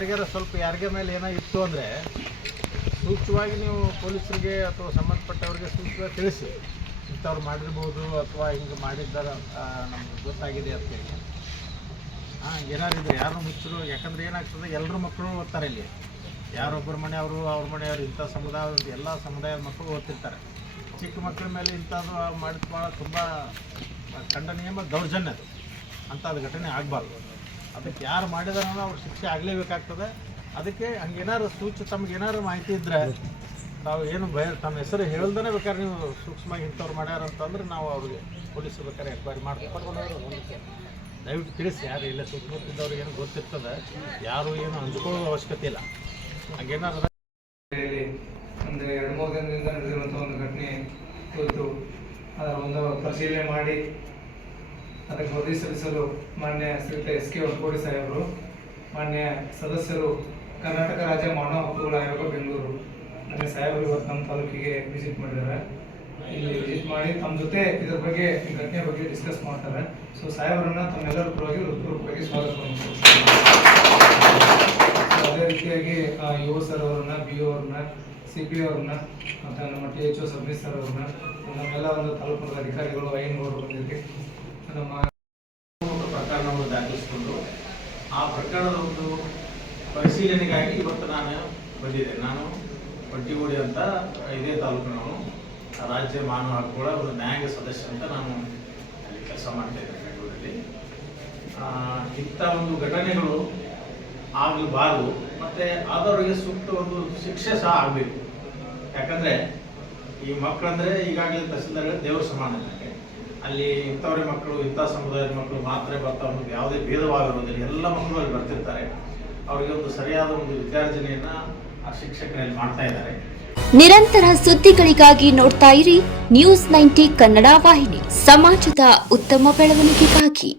ಯಾರಿಗಾರ ಸ್ವಲ್ಪ ಯಾರಿಗೆ ಮೇಲೆ ಏನೋ ಇತ್ತು ಅಂದರೆ ಸೂಕ್ತವಾಗಿ ನೀವು ಪೊಲೀಸರಿಗೆ ಅಥವಾ ಸಂಬಂಧಪಟ್ಟವ್ರಿಗೆ ಸೂಕ್ತವಾಗಿ ತಿಳಿಸಿ. ಇಂಥವ್ರು ಮಾಡಿರ್ಬೋದು ಅಥವಾ ಹಿಂಗೆ ಮಾಡಿದ್ದಾರ ನಮ್ಗೆ ಗೊತ್ತಾಗಿದೆ ಅಂತ ಹೇಳಿ. ಹಾಂ ಏನಾರಿದ್ರೆ ಯಾರು ಮುಚ್ಚರು, ಯಾಕಂದ್ರೆ ಏನಾಗ್ತದೆ ಎಲ್ಲರೂ ಮಕ್ಕಳು ಓದ್ತಾರೆ ಇಲ್ಲಿ. ಯಾರೊಬ್ಬರ ಮನೆಯವರು, ಅವ್ರ ಮನೆಯವರು, ಇಂಥ ಸಮುದಾಯ ಎಲ್ಲ ಸಮುದಾಯದ ಮಕ್ಕಳು ಓದ್ತಿರ್ತಾರೆ. ಚಿಕ್ಕ ಮಕ್ಕಳ ಮೇಲೆ ಇಂಥದ್ದು ಮಾಡಿದ ಭಾಳ ತುಂಬ ಖಂಡನೀಯ ಮತ್ತು ದೌರ್ಜನ್ಯ ಅದು. ಅಂಥದ್ದು ಘಟನೆ ಆಗಬಾರ್ದು. ಅದಕ್ಕೆ ಯಾರು ಮಾಡಿದಾರ ಅವ್ರು ಶಿಕ್ಷೆ ಆಗಲೇಬೇಕಾಗ್ತದೆ. ಅದಕ್ಕೆ ಹಂಗೇನಾದ್ರು ಸೂಚಿ, ತಮ್ಗೆ ಏನಾರು ಮಾಹಿತಿ ಇದ್ದರೆ ನಾವು ಏನು ಭಯ, ತಮ್ಮ ಹೆಸರು ಹೇಳ್ದೇ ಬೇಕಾದ್ರೆ ನೀವು ಸೂಕ್ಷ್ಮವಾಗಿ ಇಂಥವ್ರು ಮಾಡ್ಯಾರ ಅಂತಂದ್ರೆ ನಾವು ಅವ್ರಿಗೆ ಪೊಲೀಸರು ಬೇಕಾದ್ರೆ ಎಕ್ವೈರಿ ಮಾಡ್ತೀವಿ. ದಯವಿಟ್ಟು ತಿಳಿಸಿ, ಯಾರು ಇಲ್ಲ ಸುತ್ತಮುತ್ತಿದ್ದವ್ರಿಗೆ ಏನು ಗೊತ್ತಿರ್ತದೆ, ಯಾರು ಏನು ಹಂಚ್ಕೊಳ್ಳೋ ಅವಶ್ಯಕತೆ ಇಲ್ಲ. ಹಾಗೇನಾದ್ರು ಒಂದು ಎರಡು, ಮೂರು ದಿನದಿಂದ ನಡೆದಿರುವಂಥ ಒಂದು ಘಟನೆ ಕುರಿತು ಅದರ ಒಂದು ಪರಿಶೀಲನೆ ಮಾಡಿ ಅದಕ್ಕೆ ವರದಿ ಸಲ್ಲಿಸಲು ಮಾನ್ಯ ಶ್ರೀಯುತ ಎಸ್ ಕೆ ಹೊಸಕೋಡಿ ಸಾಹೇಬರು, ಮಾನ್ಯ ಸದಸ್ಯರು ಕರ್ನಾಟಕ ರಾಜ್ಯ ಮಾನವ ಹಕ್ಕುಗಳ ಆಯೋಗ ಬೆಂಗಳೂರು. ಮಾನ್ಯ ಸಾಹೇಬರು ಇವತ್ತು ನಮ್ಮ ತಾಲೂಕಿಗೆ ವಿಸಿಟ್ ಮಾಡಿದ್ದಾರೆ. ಇಲ್ಲಿ ವಿಸಿಟ್ ಮಾಡಿ ತಮ್ಮ ಜೊತೆ ಇದ್ರ ಬಗ್ಗೆ, ಈ ಘಟನೆ ಬಗ್ಗೆ ಡಿಸ್ಕಸ್ ಮಾಡ್ತಾರೆ. ಸೊ ಸಾಹೇಬರನ್ನ ತಮ್ಮೆಲ್ಲರ ಪರವಾಗಿ ಹೃತ್ಪೂರ್ವಕವಾಗಿ ಸ್ವಾಗತ ಅದೇ ರೀತಿಯಾಗಿ ಯುವ ಸರ್ ಅವ್ರನ್ನ, ಬಿ ಅವ್ರನ್ನ, ಸಿ ಪಿ ಅವ್ರನ್ನ, ಮತ್ತು ನಮ್ಮ ಟಿ ಎಚ್ ಒ ಸರ್ ಅವ್ರನ್ನ, ನಮ್ಮೆಲ್ಲ ಒಂದು ತಾಲೂಕು ಅಧಿಕಾರಿಗಳು ಐನೂರು ಬಂದಿದ್ವಿ. ನಮ್ಮ ಪ್ರಕರಣವನ್ನು ದಾಖಲಿಸಿಕೊಂಡು ಆ ಪ್ರಕರಣದ ಒಂದು ಪರಿಶೀಲನೆಗಾಗಿ ಇವತ್ತು ನಾನು ಬಂದಿದ್ದೆ. ನಾನು ಬಟ್ಟಿಗೋಡಿ ಅಂತ ಇದೇ ತಾಲೂಕಿನವನು. ರಾಜ್ಯ ಮಾನವ ಹಕ್ಕುಗಳ ಒಂದು ನ್ಯಾಯಾಂಗ ಸದಸ್ಯ ಅಂತ ನಾನು ಅಲ್ಲಿ ಕೆಲಸ ಮಾಡ್ತಾ ಇದ್ದೇನೆ ಬೆಂಗಳೂರಲ್ಲಿ. ಇಂಥ ಒಂದು ಘಟನೆಗಳು ಆಗಬಾರ್ದು. ಮತ್ತು ಆದವರಿಗೆ ಸೂಕ್ತ ಒಂದು ಶಿಕ್ಷೆ ಸಹ ಆಗಬೇಕು. ಯಾಕಂದರೆ ಈ ಮಕ್ಕಳಂದರೆ ಈಗಾಗಲೇ ತಹಸೀಲ್ದಾರ್ ದೇವರ ಸಮಾನ ಇದ್ದಂಗೆ. ಅಲ್ಲಿ ಇಂಥವ್ರ ಮಕ್ಕಳು, ಇಂಥ ಸಮುದಾಯದ ಮಕ್ಕಳು ಮಾತ್ರ ಬರ್ತಾವ ಅನ್ನೋದು ಯಾವುದೇ ಭೇದಭಾವ ಇರೋದಿಲ್ಲ ಎಲ್ಲ ಮಕ್ಕಳು ಅಲ್ಲಿ ಬರ್ತಿರ್ತಾರೆ. ಅವರಿಗೆ ಒಂದು ಸರಿಯಾದ ಒಂದು ವಿದ್ಯಾರ್ಜನೆಯನ್ನ ಆ ಶಿಕ್ಷಕರಲ್ಲಿ ಮಾಡ್ತಾ ಇದ್ದಾರೆ. ನಿರಂತರ ಸುದ್ದಿಗಳಿಗಾಗಿ ನೋಡ್ತಾ ಇರಿ ನ್ಯೂಸ್ ನೈಂಟಿ ಕನ್ನಡ ವಾಹಿನಿ. ಸಮಾಜದ ಉತ್ತಮ ಬೆಳವಣಿಗೆಗಾಗಿ.